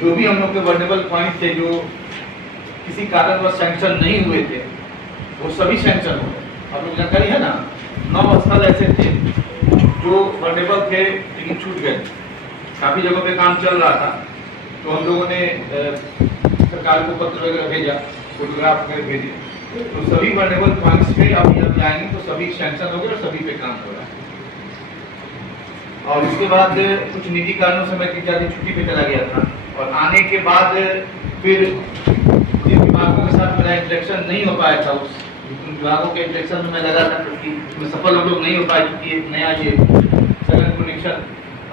जो भी हम लोग के वर्नेबल पॉइंट थे जो किसी कारणवश सैंक्शन नहीं हुए थे वो सभी सैंक्शन हो गए। आप लोग जानकारी है ना, 9 स्थल ऐसे थे जो वर्नेबल थे लेकिन छूट गए। काफी जगहों पे काम चल रहा था तो हम लोगों ने सरकार को पत्र वगैरह भेजा, फोटोग्राफ वगैरह भेजे, तो सभी वर्नेबल पॉइंट्स पे अब जब जाएंगे तो सभी सैंक्शन हो गए और सभी पे काम हो रहा है। और उसके बाद कुछ निजी कारणों से मैं 3-4 दिन छुट्टी पे चला गया था और आने के बाद फिर जिन विभागों के साथ मेरा इंटरेक्शन नहीं हो पाया था उन विभागों के इंटरेक्शन में मैं लगा था क्योंकि उसमें सफल हम लोग नहीं हो पाए क्योंकि एक नया ये सघन कनेक्शन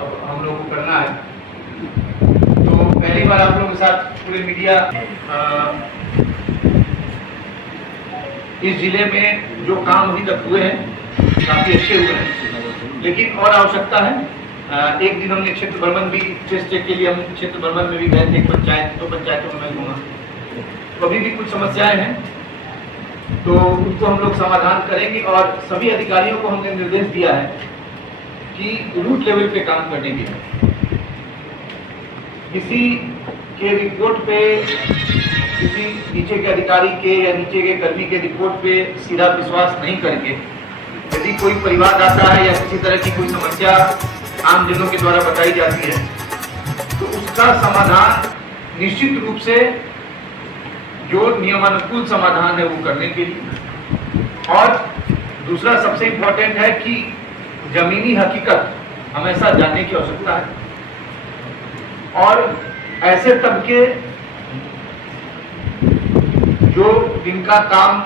अब हम लोग को करना है। तो पहली बार आप लोगों के साथ पूरे मीडिया इस जिले में जो काम अभी तक हुए हैं काफी अच्छे हुए हैं, लेकिन और आवश्यकता है। एक दिन हमने क्षेत्र भ्रमण भी टेस्ट चेक के लिए हम क्षेत्र भ्रमण में भी गए थे, पंचायत 2 पंचायतों में घूमा, तो अभी भी कुछ समस्याएं हैं तो उनको हम लोग समाधान करेंगे। और सभी अधिकारियों को हमने निर्देश दिया है कि रूट लेवल पे काम करने के लिए किसी के रिपोर्ट पे, किसी नीचे के अधिकारी के या नीचे के कर्मी के रिपोर्ट पे सीधा विश्वास नहीं करके यदि कोई परिवार आता है या किसी तरह की कोई समस्या आम जनों के द्वारा बताई जाती है तो उसका समाधान निश्चित रूप से जो नियमानुकूल समाधान है वो करने के लिए। और दूसरा सबसे इम्पोर्टेंट है कि जमीनी हकीकत हमेशा जानने की आवश्यकता है और ऐसे तबके जो जिनका काम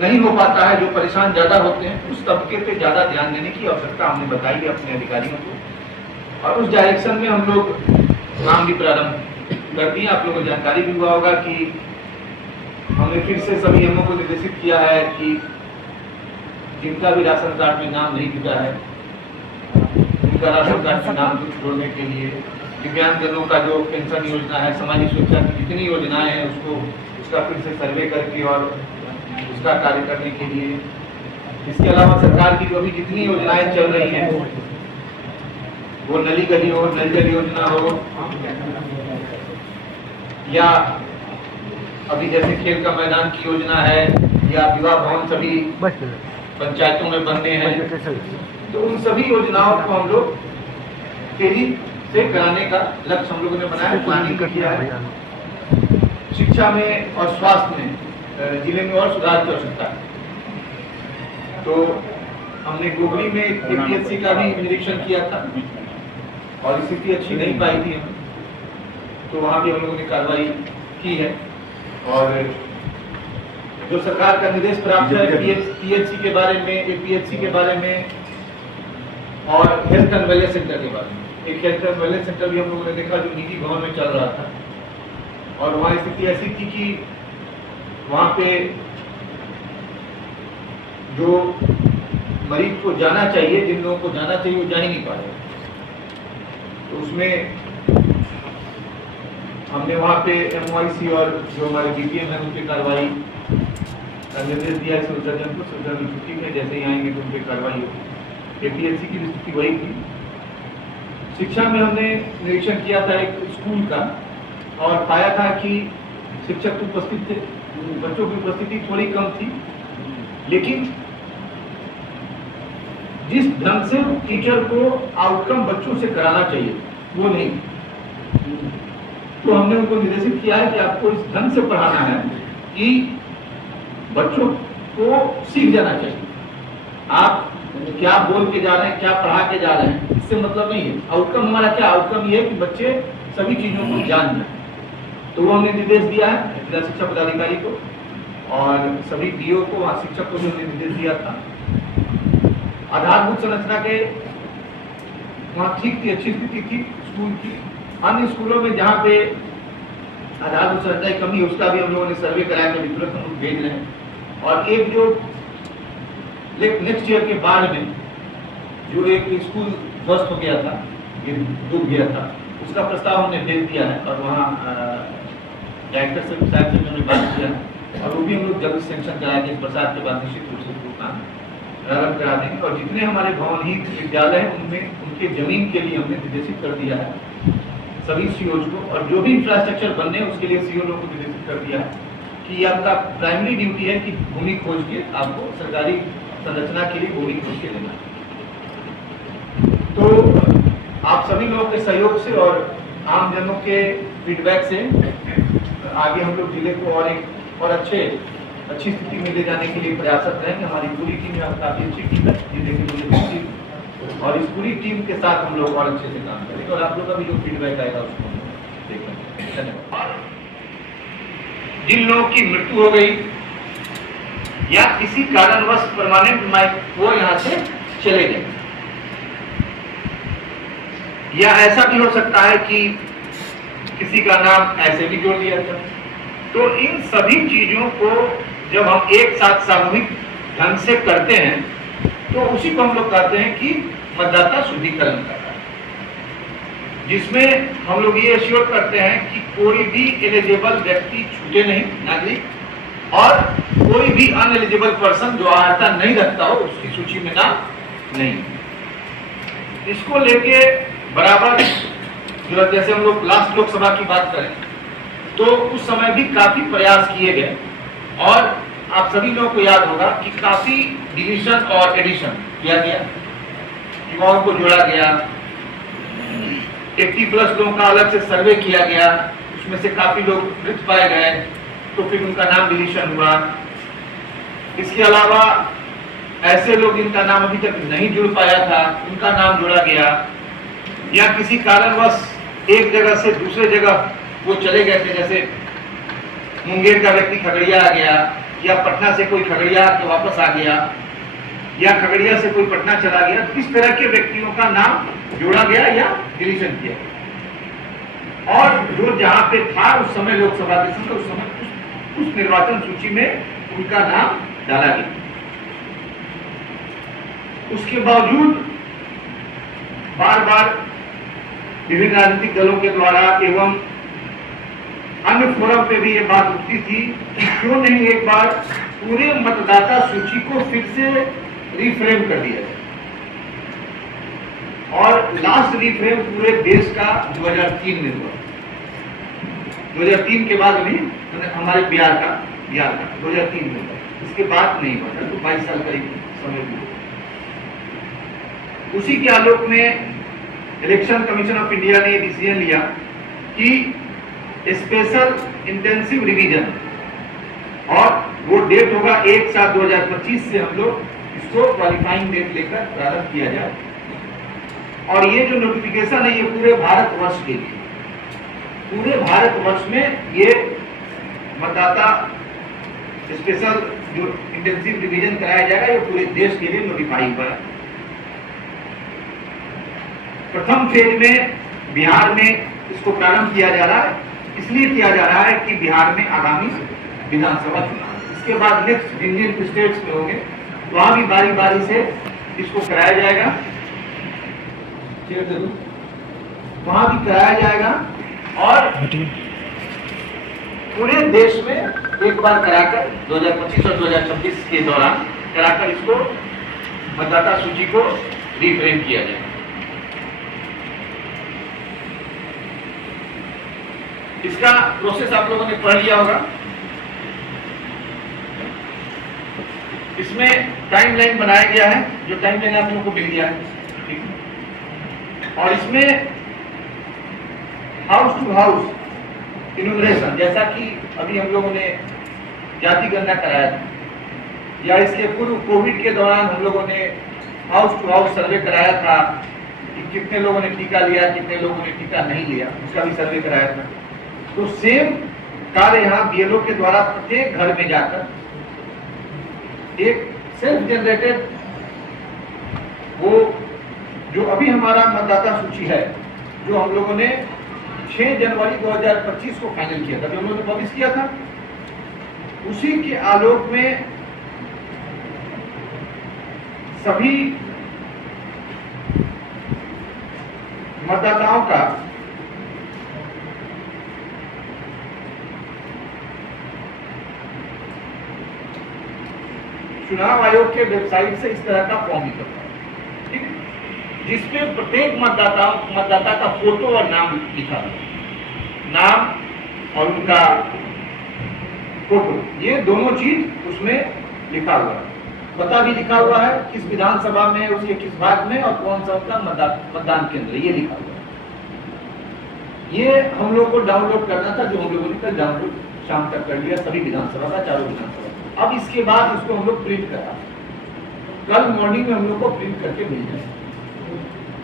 नहीं हो पाता है, जो परेशान ज्यादा होते हैं, उस तबके पे ज्यादा ध्यान देने की आवश्यकता हमने बताई है अपने अधिकारियों को और उस डायरेक्शन में हम लोग काम भी प्रारंभ कर दिए। आप लोगों को जानकारी भी हुआ होगा कि हमने फिर से सभी एमओ को निर्देशित किया है कि जिनका भी राशन कार्ड में नाम नहीं जुटा है उनका राशन कार्ड में नाम जोड़ने के लिए, दिव्यांगजनों का जो पेंशन योजना है, सामाजिक सुरक्षा की जितनी योजनाएं हैं उसका फिर से सर्वे करके और उसका कार्य करने के लिए, इसके अलावा सरकार की जो भी जितनी योजनाएं चल रही हैं वो नली गली हो, नल जल योजना हो या अभी जैसे खेल का मैदान की योजना है या विवाह भवन सभी पंचायतों में बनने हैं, तो उन सभी योजनाओं को हम लोग तेजी से कराने का लक्ष्य हम लोगों ने बनाया, प्लानिंग किया है। शिक्षा में और स्वास्थ्य में जिले में और सुधार की आवश्यकता है। तो हमने गोगरी में एपीएससी का भी निरीक्षण किया था और स्थिति अच्छी नहीं पाई थी हम, तो वहाँ भी हम लोगों ने कार्रवाई की है। और जो सरकार का निर्देश प्राप्त है पीएचसी के बारे में, एपीएचसी के बारे में और हेल्थ एंड वेलनेस सेंटर के बारे में, एक हेल्थ एंड वेलनेस सेंटर भी हम लोगों ने देखा जो निजी भवन में चल रहा था और वहाँ स्थिति ऐसी थी कि वहाँ पे जो मरीज को जाना चाहिए, जिन लोगों को जाना चाहिए वो जा ही नहीं पा रहे, तो उसमें हमने वहाँ पे एमओआईसी और जो हमारे बीपीएम है उन पे कार्रवाई का निर्देश दिया है सुरजन को। सुरजन की छुट्टी में जैसे ही आएंगे तो उन पे कार्रवाई होगी। एपीएससी की स्थिति वही थी। शिक्षा में हमने निरीक्षण किया था एक स्कूल का और पाया था कि शिक्षक उपस्थित थे, बच्चों की उपस्थिति थोड़ी कम थी, लेकिन जिस ढंग से टीचर को आउटकम बच्चों से कराना चाहिए वो नहीं। तो हमने उनको निर्देशित किया है कि आपको इस ढंग से पढ़ाना है कि बच्चों को सीख जाना चाहिए। आप क्या बोल के जा रहे हैं, क्या पढ़ा के जा रहे हैं, इससे मतलब नहीं है। आउटकम हमारा क्या, आउटकम ये है कि बच्चे सभी चीजों को जान जाए। तो वो हमने निर्देश दिया है जिला शिक्षा पदाधिकारी को और सभी डीओ को, वहाँ शिक्षक को भी हमने निर्देश दिया था। आधारभूत संरचना के वहाँ ठीक थी, अच्छी स्थिति थी स्कूल की। अन्य स्कूलों में जहाँ पे आधारभूत संरचना की कमी है उसका भी हम लोगों ने सर्वे कराया, तो तुरंत हम लोग भेज रहे हैं। और एक जो नेक्स्ट ईयर के बाढ़ में जो एक स्कूल ध्वस्त हो गया था, ये डूब गया था, उसका प्रस्ताव हमने भेज दिया है और वहाँ डायरेक्टर से साहब से हमने बात किया है और वो भी हम लोग जल्द सेंक्शन कराएंगे। बरसात के बाद निश्चित रूप से वो काम प्रारंभ करा देंगे। और जितने हमारे भवनहीन विद्यालय हैं उनमें उनके जमीन के लिए हमने निर्देशित कर दिया है सभी सीओज को, और जो भी इंफ्रास्ट्रक्चर बनने हैं उसके लिए सीओ लोगों को निर्देशित कर दिया कि आपका प्राइमरी ड्यूटी है कि भूमि खोज के आपको सरकारी संरचना के लिए भूमि खोज के देना। तो आप सभी लोगों के सहयोग से और आम जनों के फीडबैक से आगे हम लोग जिले को और अच्छी स्थिति में ले जाने के लिए प्रयासरत रहेंगे। हमारी पूरी टीम यहाँ काफी अच्छी टीम है, जिले की मुझे, और इस पूरी टीम के साथ हम लोग और अच्छे से काम करेंगे और आप लोग का भी जो फीडबैक आएगा उसको देखेंगे। धन्यवाद। जिन लोगों की मृत्यु हो गई या किसी कारणवश परमानेंट माइक वो यहाँ से चले गए, या ऐसा भी हो सकता है कि किसी का नाम ऐसे भी जोड़ दिया जाए, तो इन सभी चीजों को जब हम एक साथ सामूहिक ढंग से करते हैं तो उसी को हम लोग कहते हैं कि मतदाता शुद्धिकरण करना, जिसमें हम लोग ये एश्योर करते हैं कि कोई भी एलिजिबल व्यक्ति छूटे नहीं, नागरिक, और कोई भी अनएलिजिबल पर्सन जो अर्हता नहीं रखता हो उसकी सूची में नाम नहीं। इसको लेके बराबर जैसे हम लोग लास्ट लोकसभा की बात करें तो उस समय भी काफी प्रयास किए गए, और आप सभी लोगों को याद होगा कि काफी डिवीजन और एडिशन किया गया, युवाओं को जोड़ा गया, 80+ लोगों का अलग से सर्वे किया गया, उसमें से काफी लोग मृत पाए गए तो फिर उनका नाम डिलीशन हुआ। इसके अलावा ऐसे लोग जिनका नाम अभी तक नहीं जुड़ पाया था उनका नाम जोड़ा गया, या किसी कारणवश एक जगह से दूसरे जगह वो चले गए थे, जैसे मुंगेर का व्यक्ति खगड़िया आ गया, या पटना से कोई खगड़िया के वापस आ गया, या खगड़िया से कोई पटना चला गया, तो इस तरह के व्यक्तियों का नाम जोड़ा गया या डिलीशन किया गया। और जो जहां पे था उस समय लोकसभा के समय, उस समय उस निर्वाचन सूची में उनका नाम डाला गया। उसके बावजूद बार बार विभिन्न राजनीतिक दलों के द्वारा एवं अन्य फोरम पे भी ये बात उठती थी, क्यों नहीं एक बार पूरे मतदाता सूची को फिर से रिफ्रेम कर दिया जाए। और लास्ट रिफ्रेम पूरे देश का 2003 में हुआ। 2003 के बाद अभी हमारे बिहार का 2003 में हुआ, इसके बाद नहीं हुआ, तो 22 साल करीब समय हुआ। उसी के आलोक में इलेक्शन कमीशन ऑफ इंडिया ने डिसीजन लिया कि स्पेशल इंटेंसिव रिवीजन, और वो डेट होगा 1/7/2025 से हम लोग इसको क्वालिफाइंग डेट लेकर प्रारंभ किया जाए। और ये जो नोटिफिकेशन है ये पूरे भारतवर्ष के लिए, पूरे भारतवर्ष में ये मतदाता स्पेशल जो इंटेंसिव रिवीजन कराया जाएगा ये पूरे देश के लिए नोटिफाई हुआ है। प्रथम फेज में बिहार में इसको प्रारंभ किया जा रहा है, इसलिए किया जा रहा है कि बिहार में आगामी विधानसभा चुनाव, इसके बाद नेक्स्ट जिन स्टेट्स में होंगे वहां भी बारी बारी से इसको कराया जाएगा, वहां भी कराया जाएगा, और पूरे देश में एक बार कराकर 2025 और 2026 के दौरान कराकर इसको मतदाता सूची को रिफ्रेम किया जाएगा। इसका प्रोसेस आप लोगों ने पढ़ लिया होगा। इसमें टाइमलाइन बनाया गया है, जो टाइमलाइन आप लोगों को मिल गया है, ठीक है। और इसमें हाउस टू हाउस इन्यूमरेशन, जैसा कि अभी हम लोगों ने जाति गणना कराया था, या इसके पूर्व कोविड के दौरान हम लोगों ने हाउस टू हाउस सर्वे कराया था कि कितने लोगों ने टीका लिया, कितने लोगों ने टीका नहीं लिया, उसका भी सर्वे कराया था। तो सेम कार्य यहाँ बीएलओ के द्वारा प्रत्येक घर में जाकर एक सेल्फ जनरेटेड, वो जो अभी हमारा मतदाता सूची है जो हम लोगों ने 6 जनवरी 2025 को फाइनल किया था, जो हम लोगों ने पब्लिश किया था, उसी के आलोक में सभी मतदाताओं का चुनाव आयोग के वेबसाइट से इस तरह का फॉर्म निकलता है, ठीक है। जिसपे प्रत्येक मतदाता का फोटो और नाम लिखा है, नाम और उनका फोटो, ये दोनों चीज उसमें लिखा हुआ है। पता भी लिखा हुआ है किस विधानसभा में, उसके किस भाग में और कौन सा उनका मतदान केंद्र, ये लिखा हुआ है। ये हम लोग को डाउनलोड करना था, जो हम लोगों ने कल डाउनलोड शाम तक कर लिया, सभी विधानसभा का, चारों विधानसभा। अब इसके बाद इसको हम लोग प्रिंट करा, कल मॉर्निंग में हम लोग को प्रिंट करके मिल जाए।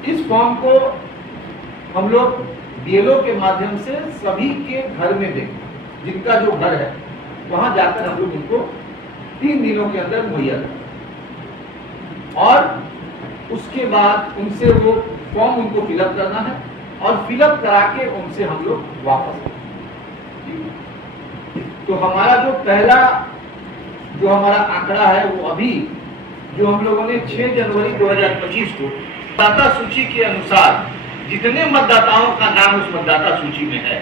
इस फॉर्म को हम लोग बीएलओ के माध्यम से सभी के घर में देंगे, जिनका जो घर है वहां जाकर हम लोग उनको 3 दिनों के अंदर मुहैया करें, और उसके बाद उनसे वो फॉर्म उनको फिलअप करना है और फिलअप करा के उनसे हम लोग वापस करें। तो हमारा जो पहला जो हमारा आंकड़ा है वो अभी जो हम लोगों ने 6 जनवरी 2025 को मतदाता सूची के अनुसार जितने मतदाताओं का नाम उस मतदाता सूची में है,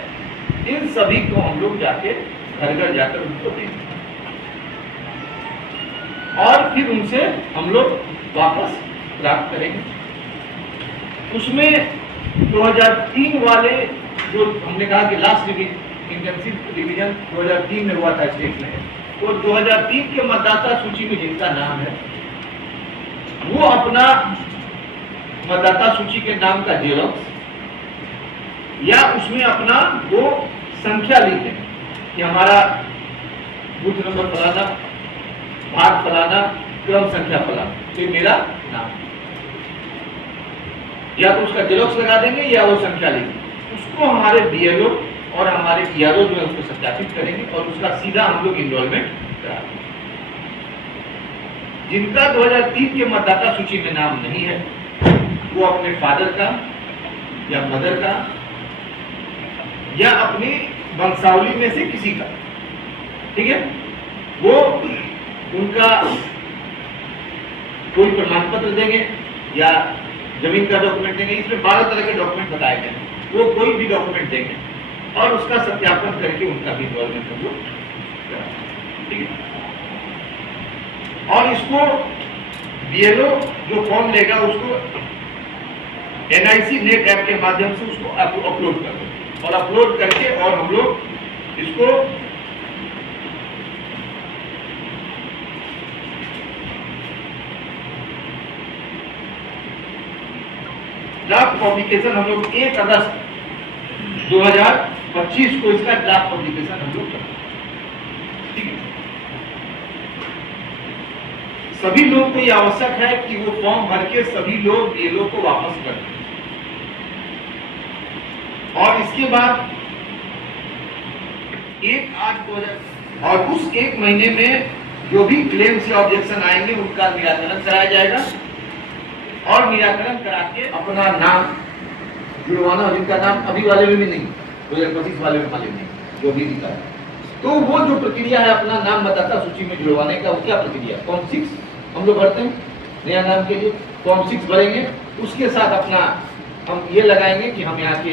इन सभी को हम लोग जाके घर घर जाकर उनको देंगे और फिर उनसे हम लोग वापस प्राप्त करेंगे। उसमें 2003 वाले जो हमने कहा कि लास्ट इंटेंसिव रिवीजन 2003 में हुआ था स्टेट में, तो 2003 के मतदाता सूची में जिनका नाम है वो अपना मतदाता सूची के नाम का जेरॉक्स या उसमें अपना वो संख्या लिखें कि हमारा बूथ नंबर फलाना, भाग फलाना, क्रम संख्या फलाना, तो मेरा नाम, या तो उसका जेरॉक्स लगा देंगे या वो संख्या लिखेंगे। उसको हमारे बीएलओ और हमारे ईआरओ जो है उसको सत्यापित करेंगे और उसका सीधा हम लोग इनरोलमेंट करा देंगे। जिनका 2003 के मतदाता सूची में नाम नहीं है वो अपने फादर का या मदर का या अपनी वंशावली में से किसी का, ठीक है, वो उनका कोई प्रमाण पत्र देंगे या जमीन का डॉक्यूमेंट देंगे। इसमें 12 तरह के डॉक्यूमेंट बताए गए, वो कोई भी डॉक्यूमेंट देंगे और उसका सत्यापन करके उनका भी इन्वॉल्वमेंट हम लोग कराएंगे, ठीक है। और इसको बीएलओ जो फॉर्म लेगा उसको एनआईसी नेट ऐप के माध्यम से उसको अपलोड कर दो और अपलोड करके और हम लोग इसको ड्राफ्ट पब्लिकेशन हम लोग 1 अगस्त 2025 को इसका ड्राफ्ट पब्लिकेशन हम लोग करेंगे, ठीक है। सभी लोग को यह आवश्यक है कि वो फॉर्म भर के सभी लोग बीएलओ को वापस कर दें और इसके बाद 1/8/2000 और उस 1 महीने में जो भी क्लेम्स या ऑब्जेक्शन आएंगे उनका निराकरण कराया जाएगा और निराकरण करा के अपना नाम जुड़वाना, जिनका नाम अभी वाले में भी नहीं, 2025 वाले में मालूम नहीं, जो भी लिखा है, तो वो जो प्रक्रिया है अपना नाम मतदाता सूची में जुड़वाने का, वो क्या प्रक्रिया, फॉर्म 6 हम लोग भरते हैं नया नाम के लिए, फॉर्म 6 भरेंगे, उसके साथ अपना हम ये लगाएंगे कि हम यहाँ के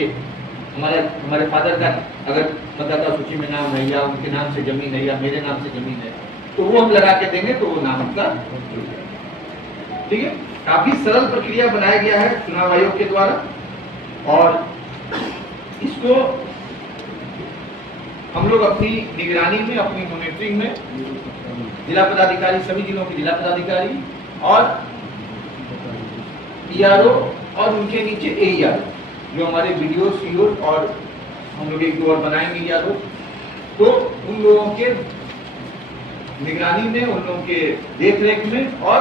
हमारे फादर का अगर मतदाता सूची में नाम है या उनके नाम से जमीन है या मेरे नाम से जमीन है तो वो हम लगा के देंगे तो वो नाम उनका, ठीक है। काफी सरल प्रक्रिया बनाया गया है चुनाव आयोग के द्वारा और इसको हम लोग अपनी निगरानी में, अपनी मॉनिटरिंग में जिला पदाधिकारी, सभी जिलों के जिला पदाधिकारी और ईआरओ और उनके नीचे एईआरओ जो हमारे वीडियो सीओ और हम लोग 1-2 और बनाएंगे ईआरओ, तो उन लोगों के निगरानी में, उन लोगों के देखरेख में और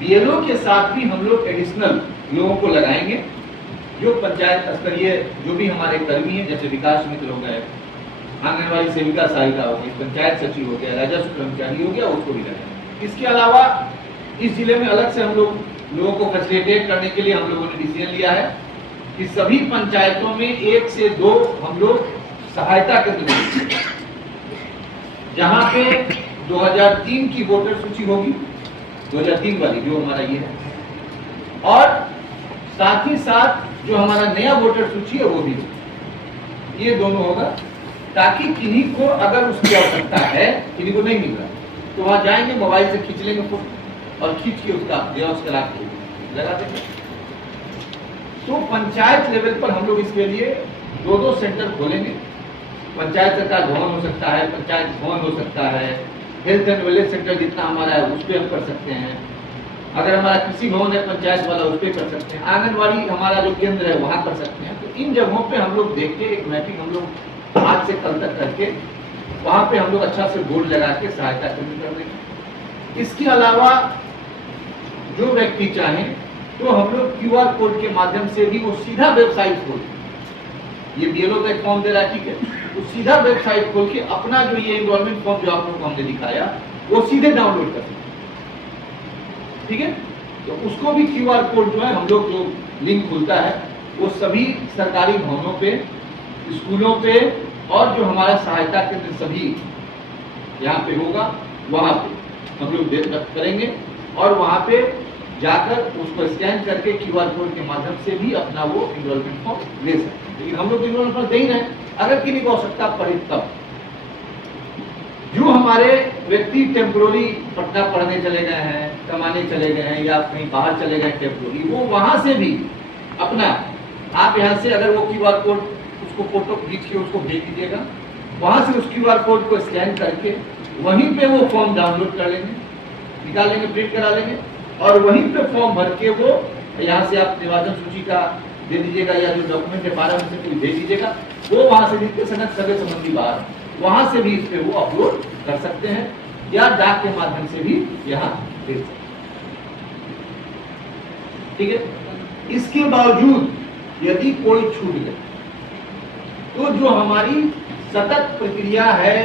बीएलओ के साथ भी हम लोग एडिशनल लोगों को लगाएंगे जो पंचायत स्तरीय जो भी हमारे कर्मी हैं, जैसे विकास मित्र हो गए, आंगनबाड़ी सेविका सहायिका हो गई, पंचायत सचिव हो गया, राजस्व कर्मचारी हो गया, उसको भी लगाएंगे। इसके अलावा इस जिले में अलग से हम लोगों को फैसिलिटेट करने के लिए हम लोगों ने डिसीजन लिया है कि सभी पंचायतों में 1 से 2 हम लोग सहायता केंद्र देंगे, जहां पे 2003 की वोटर सूची होगी, 2003 वाली जो हमारा ये है, और साथ ही साथ जो हमारा नया वोटर सूची है वो भी होगा। ये दोनों होगा ताकि किन्हीं को अगर उसकी आवश्यकता है, किन्हीं को नहीं मिल रहा तो वहां जाएंगे, मोबाइल से खींच लेंगे फोटो और खींच के उसका जेरॉक्स करा के लगा देंगे। तो पंचायत लेवल पर हम लोग इसके लिए 2 सेंटर खोलेंगे। पंचायत सरकार भवन हो सकता है, पंचायत भवन हो सकता है, हेल्थ एंड वेलनेस सेंटर जितना हमारा है उस पर हम कर सकते हैं। अगर हमारा कृषि भवन है पंचायत वाला उस पर कर सकते हैं। आंगनबाड़ी हमारा जो केंद्र है वहाँ कर सकते हैं। तो इन जगहों पे हम लोग देख के एक मैपिंग हम लोग आज से कल तक करके वहाँ पे हम लोग अच्छा से बोर्ड लगा के सहायता केंद्र कर देंगे। इसके अलावा जो व्यक्ति चाहें तो हम लोग QR कोड के माध्यम से भी वो सीधा वेबसाइट खोल, ये BLO का एक फॉर्म दे रहा है, ठीक है, तो सीधा वेबसाइट खोल के अपना जो ये एनरोलमेंट फॉर्म जो आप लोग को हमने दिखाया वो सीधे डाउनलोड कर सकते हैं, ठीक है। तो उसको भी QR कोड जो है हम लोग जो लिंक खुलता है वो सभी सरकारी भवनों पे, स्कूलों पे और जो हमारा सहायता केंद्र सभी यहाँ पे होगा वहाँ पे हम लोग करेंगे और वहाँ पे जाकर उसको स्कैन करके QR कोड के माध्यम से भी अपना वो एनरोलमेंट फॉर्म ले सकते हैं। लेकिन हम लोग एनरोलमेंट फॉर्म दे ही रहे, अगर किन्हीं को आवश्यकता पड़े तब। जो हमारे व्यक्ति टेम्पोररी पटना पढ़ने चले गए हैं, कमाने चले गए हैं या कहीं बाहर चले गए टेम्पोररी, वो वहां से भी अपना आप यहाँ से अगर वो QR कोड उसको फोटो खींच के उसको भेज दीजिएगा, वहां से उस QR कोड को स्कैन करके वहीं पे वो फॉर्म डाउनलोड कर लेंगे, निकाल लेंगे, प्रिंट करा लेंगे और वहीं पे फॉर्म भर के वो यहाँ से आप निर्वाचन सूची का दे दीजिएगा या जो डॉक्यूमेंट है 12 में से कोई दे दीजिएगा, वो वहां से जिनके संगत सगे संबंधी बाहर वहां से भी इस पे वो अपलोड कर सकते हैं या डाक के माध्यम से भी यहाँ भेज सकते हैं, ठीक है। इसके बावजूद यदि कोई छूट गया तो जो हमारी सतत प्रक्रिया है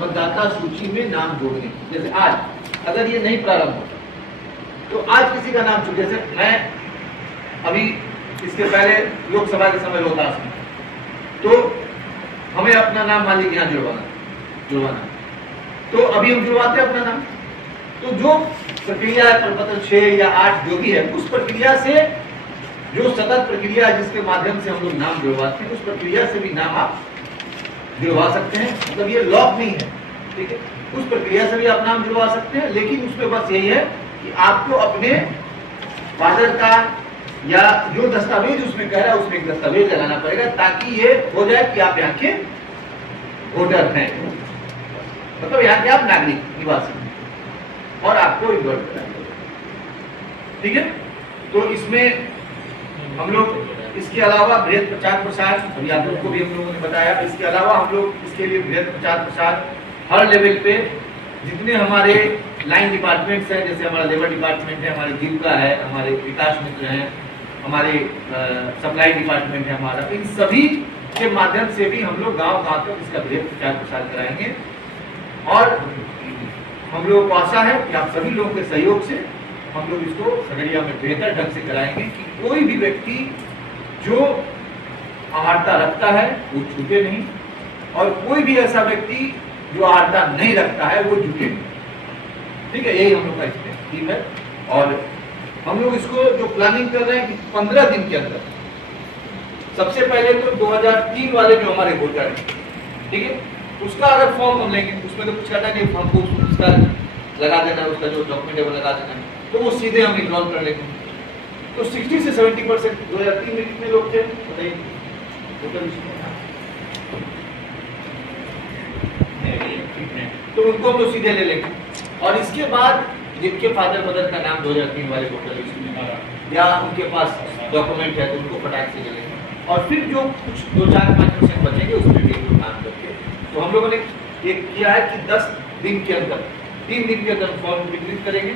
मतदाता सूची में नाम जोड़ने की, जैसे आज अगर ये नहीं प्रारंभ होता तो आज किसी का नाम छूट, जैसे मैं अभी इसके पहले लोकसभा के समय रोहतास में, तो हमें अपना नाम मान लीजिए यहाँ जुड़वाना, तो अभी हम जुड़वाते हैं अपना नाम, तो जो प्रक्रिया है प्रपत्र 6 या 8 जो भी है उस प्रक्रिया से जो सतत प्रक्रिया है जिसके माध्यम से हम लोग नाम जुड़वाते हैं उस प्रक्रिया से भी नाम आप जुड़वा सकते हैं। मतलब ये लॉक नहीं है, ठीक है, उस प्रक्रिया से भी आप नाम जुड़वा सकते हैं। लेकिन उसमें बस यही है कि आपको अपने फादर का या जो दस्तावेज उसमें कह रहा है उसमें एक दस्तावेज लगाना पड़ेगा ताकि ये हो जाए कि आप यहाँ के वोटर हैं, मतलब यहाँ के आप नागरिक निवासी और आपको इन्वॉल्व कराएंगे, ठीक है। तो इसमें हम लोग इसके अलावा बृहद प्रचार प्रसार अभी आप लोगों को भी हम लोगों ने बताया, इसके अलावा हम लोग इसके लिए बृहद प्रचार प्रसार हर लेवल पे जितने हमारे लाइन डिपार्टमेंट्स हैं, जैसे हमारा लेबर डिपार्टमेंट है, हमारे जीविका है, हमारे विकास मित्र हैं, हमारे सप्लाई डिपार्टमेंट है हमारा, इन सभी के माध्यम से भी हम लोग गांव गांव तक इसका बृहद प्रचार प्रसार कराएंगे। और हम लोगों को आशा है कि आप सभी लोगों के सहयोग से हम लोग इसको खगड़िया में बेहतर ढंग से कराएंगे कि कोई भी व्यक्ति जो आहारता रखता है वो छूटे नहीं और कोई भी ऐसा व्यक्ति जो आहारता नहीं रखता है वो झुके नहीं, ठीक है। यही हम लोग का इसमें थीम है और हम लोग इसको जो प्लानिंग कर रहे हैं कि 15 दिन के अंदर सबसे पहले तो 2003 वाले जो हमारे वोटर हैं, ठीक है, उसका अगर फॉर्म हम लेंगे उसमें तो कुछ करना नहीं, हमको उसका लगा देना, उसका जो डॉक्यूमेंट है वो लगा देना है, तो वो सीधे हम इन्वॉल्व कर लेंगे। तो 60 से 70% 2003 में कितने लोग थे बताइए वोटर लिस्ट में, तो उनको हम लोग सीधे ले लेंगे। और इसके बाद जिनके फादर मदर का नाम 2003 वाले वोटर लिस्ट में या उनके पास डॉक्यूमेंट है तो उनको फटाक से ले लेंगे और फिर जो कुछ 2-4-5% बचेंगे उसमें भी काम करके तो हम लोगों ने एक किया है कि 10 दिन के अंदर 3 दिन के अंदर फॉर्म वितरित करेंगे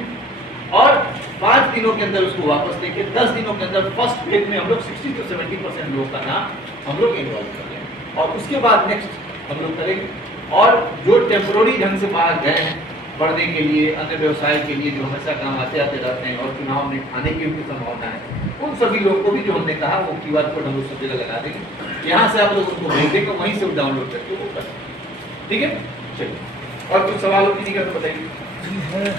और 5 दिनों के अंदर उसको वापस लेके 10 दिनों के अंदर फर्स्ट फेज में हम लोग 60 से 70% लोगों का नाम हम लोग इन्वॉल्व कर लेंगे और उसके बाद नेक्स्ट हम लोग करेंगे। और जो टेम्पोररी ढंग से बाहर गए हैं पढ़ने के लिए, अन्य व्यवसाय के लिए, जो हमेशा काम आते आते रहते हैं और चुनाव में आने की उनकी संभावना है, उन सभी लोगों को भी जो हमने कहा वो QR कोड हम लोग सब जगह लगा देंगे, यहाँ से आप लोग उसको भेज देंगे, वहीं से डाउनलोड करके वो कर, ठीक है। चलिए और कुछ सवालों की नहीं कर तो बताइए।